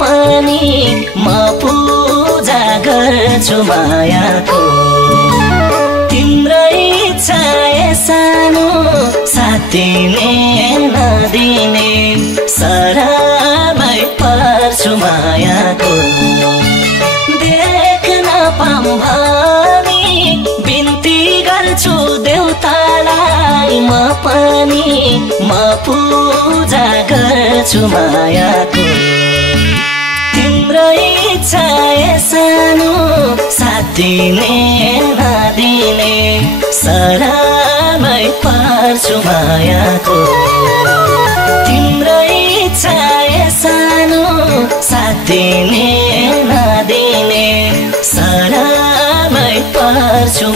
पनि म पूजा गर्छु मायाको। तिम्रो इच्छा सानो साथिने नदिने शरणमै पर्छु मायाको। देख्न पाऊँ भनी बिन्ती गर्छु देउतालाई म पनि म पूजा गर्छु मायाको। तिम्रो इच्छा सानो साथिने नदिने शरणमै पर्छु मायाको। तिम्रो इच्छा सानो साथिने नदिने शरणमै पर्छु।